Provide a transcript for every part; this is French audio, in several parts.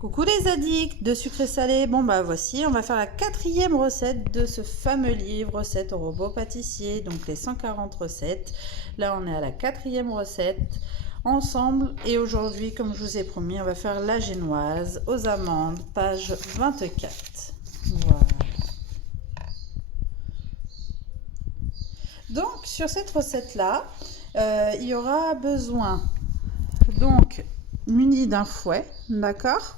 Coucou les addicts de sucré salé. Bon bah voici, on va faire la 4e recette de ce fameux livre Recettes au robot pâtissier, donc les 140 recettes. Là on est à la 4e recette ensemble et aujourd'hui, comme je vous ai promis, on va faire la génoise aux amandes, page 24. Voilà. Donc sur cette recette là, il y aura besoin donc muni d'un fouet, d'accord.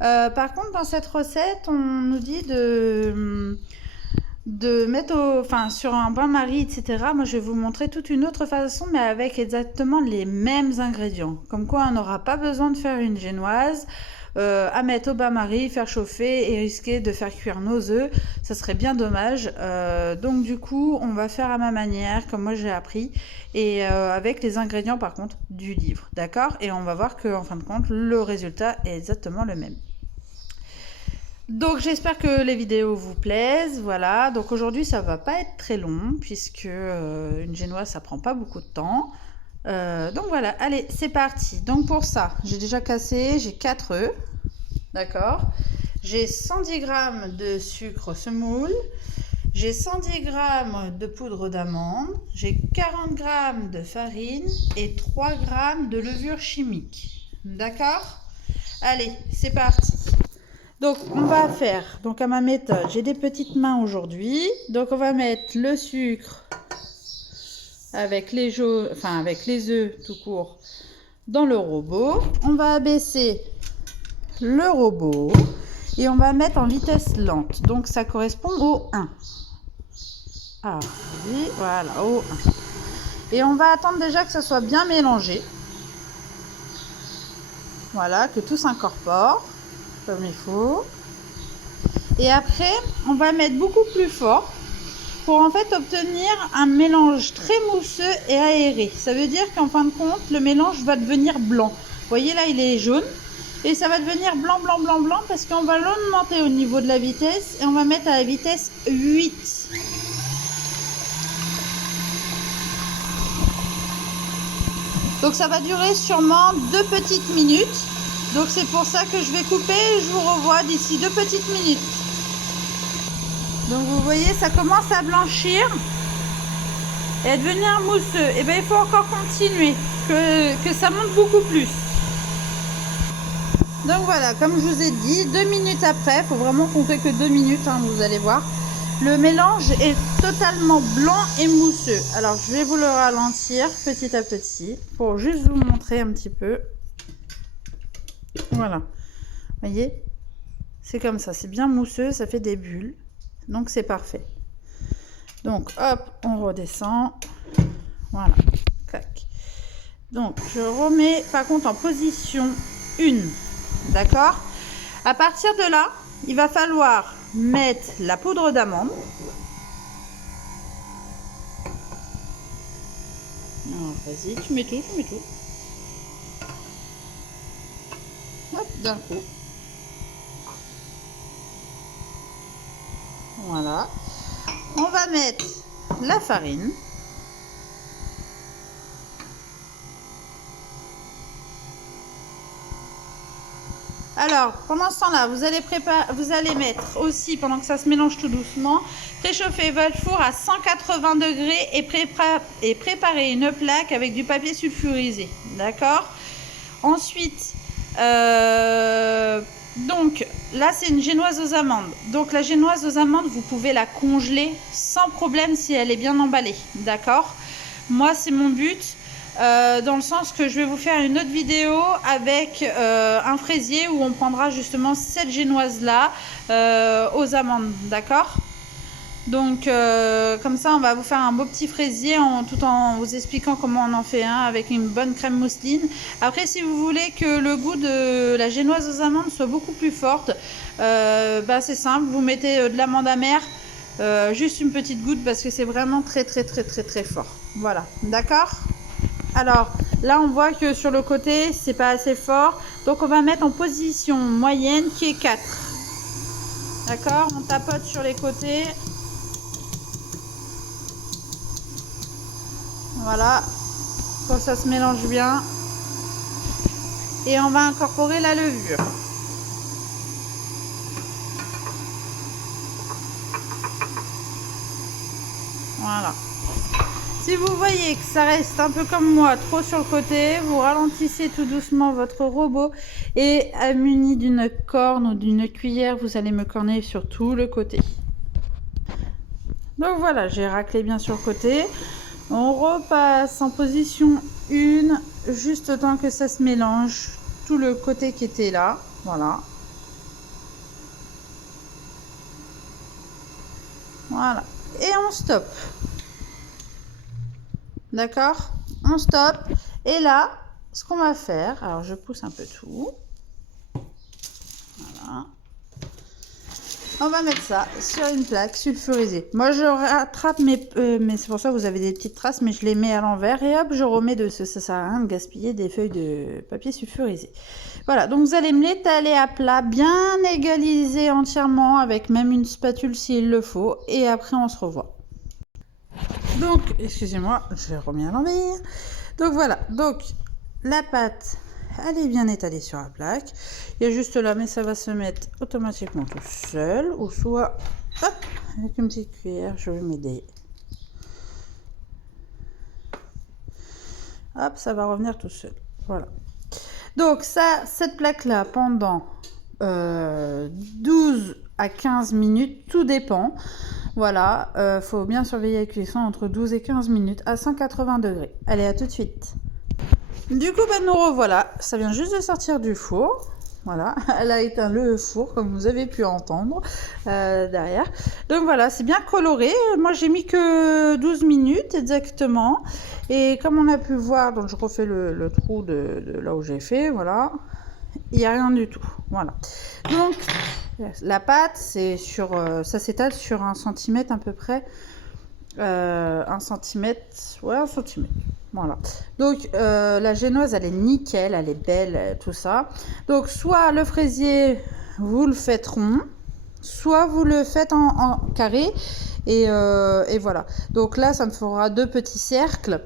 Par contre, dans cette recette, on nous dit de mettre sur un bain-marie, etc. Moi, je vais vous montrer toute une autre façon, mais avec exactement les mêmes ingrédients. Comme quoi, on n'aura pas besoin de faire une génoise à mettre au bain-marie, faire chauffer et risquer de faire cuire nos œufs. Ça serait bien dommage. Donc, du coup, on va faire à ma manière, comme moi j'ai appris, et avec les ingrédients, par contre, du livre. D'accord? Et on va voir qu'en fin de compte, le résultat est exactement le même. Donc j'espère que les vidéos vous plaisent, voilà. Donc aujourd'hui ça va pas être très long puisque une génoise ça prend pas beaucoup de temps. Donc voilà, allez c'est parti. Donc pour ça j'ai déjà cassé, j'ai 4 œufs, d'accord. J'ai 110 g de sucre semoule, j'ai 110 g de poudre d'amande, j'ai 40 g de farine et 3 g de levure chimique, d'accord. Allez c'est parti. Donc on va faire, donc à ma méthode, j'ai des petites mains aujourd'hui, donc on va mettre le sucre avec les œufs tout court dans le robot. On va abaisser le robot et on va mettre en vitesse lente, donc ça correspond au 1. Ah oui, voilà, au 1. Et on va attendre déjà que ça soit bien mélangé. Voilà, que tout s'incorpore comme il faut. Et après, on va mettre beaucoup plus fort pour en fait obtenir un mélange très mousseux et aéré. Ça veut dire qu'en fin de compte, le mélange va devenir blanc. Vous voyez là, il est jaune. Et ça va devenir blanc, blanc, blanc, blanc parce qu'on va l'augmenter au niveau de la vitesse et on va mettre à la vitesse 8. Donc ça va durer sûrement 2 petites minutes. Donc c'est pour ça que je vais couper et je vous revois d'ici 2 petites minutes. Donc vous voyez, ça commence à blanchir et à devenir mousseux. Et bien il faut encore continuer, que ça monte beaucoup plus. Donc voilà, comme je vous ai dit, 2 minutes après, il faut vraiment compter que 2 minutes, hein, vous allez voir. Le mélange est totalement blanc et mousseux. Alors je vais vous le ralentir petit à petit pour juste vous montrer un petit peu. Voilà, vous voyez, c'est comme ça, c'est bien mousseux, ça fait des bulles, donc c'est parfait. Donc hop, on redescend, voilà, clac. Donc je remets par contre en position 1, d'accord. À partir de là, il va falloir mettre la poudre d'amande. Vas-y, tu mets tout, Hop, d'un coup. Voilà. On va mettre la farine. Alors, pendant ce temps-là, vous allez mettre aussi, pendant que ça se mélange tout doucement, préchauffer votre four à 180 degrés et préparer une plaque avec du papier sulfurisé. D'accord? Ensuite, donc là c'est une génoise aux amandes. Donc la génoise aux amandes, vous pouvez la congeler sans problème si elle est bien emballée. D'accord? Moi c'est mon but. Dans le sens que je vais vous faire une autre vidéo avec un fraisier où on prendra justement cette génoise là aux amandes, d'accord. Donc comme ça on va vous faire un beau petit fraisier tout en vous expliquant comment on en fait un avec une bonne crème mousseline. Après si vous voulez que le goût de la génoise aux amandes soit beaucoup plus forte, c'est simple, vous mettez de l'amande amère, juste une petite goutte parce que c'est vraiment très fort. Voilà, d'accord. Alors là on voit que sur le côté c'est pas assez fort, donc on va mettre en position moyenne qui est 4. D'accord, on tapote sur les côtés. Voilà, pour que ça se mélange bien. Et on va incorporer la levure. Si vous voyez que ça reste un peu comme moi, trop sur le côté, vous ralentissez tout doucement votre robot et muni d'une corne ou d'une cuillère, vous allez me corner sur tout le côté. Donc voilà, j'ai raclé bien sur le côté. On repasse en position 1, juste le temps que ça se mélange, tout le côté qui était là, voilà. Voilà, et on stoppe. D'accord? On stoppe. Et là, ce qu'on va faire, alors je pousse un peu tout. Voilà. On va mettre ça sur une plaque sulfurisée. Moi, je rattrape mais c'est pour ça que vous avez des petites traces, mais je les mets à l'envers et hop, je remets dessus. Ça sert à rien de gaspiller des feuilles de papier sulfurisé. Voilà, donc vous allez me l'étaler à plat, bien égaliser entièrement avec même une spatule s'il le faut. Et après, on se revoit. Donc, excusez-moi, je l'ai remis à l'envers. Donc voilà, donc la pâte, elle est bien étalée sur la plaque. Il y a juste là, mais ça va se mettre automatiquement tout seul. Ou soit, hop, avec une petite cuillère, je vais m'aider. Hop, ça va revenir tout seul. Voilà. Donc ça, cette plaque-là, pendant 12 à 15 minutes, tout dépend. Voilà, faut bien surveiller la cuisson entre 12 et 15 minutes à 180 degrés. Allez, à tout de suite. Du coup, nous revoilà. Ça vient juste de sortir du four. Voilà, elle a éteint le four, comme vous avez pu entendre derrière. Donc voilà, c'est bien coloré. Moi, j'ai mis que 12 minutes exactement. Et comme on a pu voir, donc je refais le trou de là où j'ai fait, voilà. Il n'y a rien du tout, voilà. Donc, la pâte, c'est sur, ça s'étale sur 1 cm à peu près. 1 cm, ouais, 1 cm. Voilà. Donc, la génoise, elle est nickel, elle est belle, tout ça. Donc, soit le fraisier, vous le faites rond, soit vous le faites en carré. Et voilà. Donc là, ça me fera 2 petits cercles.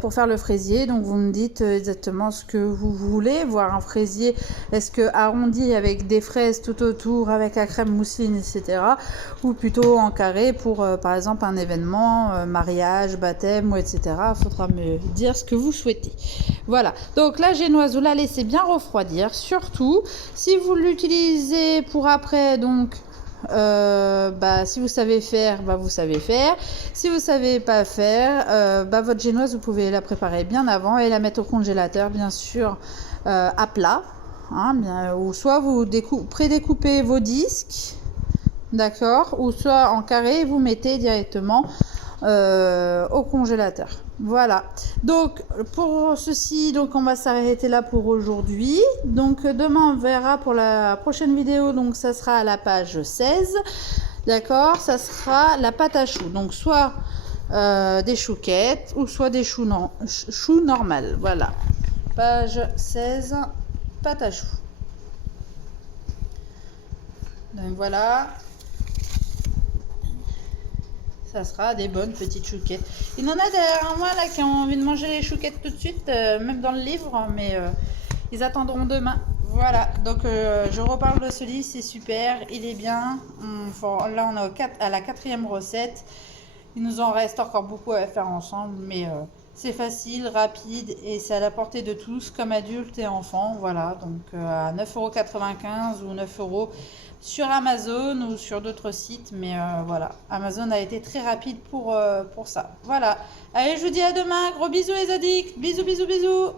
Pour faire le fraisier, donc vous me dites exactement ce que vous voulez, voir un fraisier, est-ce que arrondi avec des fraises tout autour, avec la crème mousseline, etc. ou plutôt en carré pour par exemple un événement, mariage, baptême, ou etc. Il faudra me dire ce que vous souhaitez. Voilà, donc la génoise, vous la laissez bien refroidir, surtout si vous l'utilisez pour après, donc si vous savez faire, vous savez faire. Si vous savez pas faire, votre génoise, vous pouvez la préparer bien avant et la mettre au congélateur, bien sûr, à plat. Hein, ou soit vous prédécoupez vos disques, d'accord, ou soit en carré, vous mettez directement au congélateur. Voilà, donc pour ceci, donc on va s'arrêter là pour aujourd'hui. Donc demain on verra pour la prochaine vidéo, donc ça sera à la page 16, d'accord, ça sera la pâte à choux, donc soit des chouquettes ou soit des choux normales. Voilà, page 16, pâte à choux. Donc voilà, ça sera des bonnes petites chouquettes. Il y en a derrière moi là qui ont envie de manger les chouquettes tout de suite, même dans le livre, mais ils attendront demain. Voilà, donc je reparle de ce livre, c'est super, il est bien. Là on est à la 4e recette. Il nous en reste encore beaucoup à faire ensemble, mais c'est facile, rapide et c'est à la portée de tous, comme adultes et enfants. Voilà, donc à 9,95 € ou 9 € sur Amazon ou sur d'autres sites, mais voilà, Amazon a été très rapide pour ça. Voilà, allez, je vous dis à demain, gros bisous les addicts, bisous bisous bisous.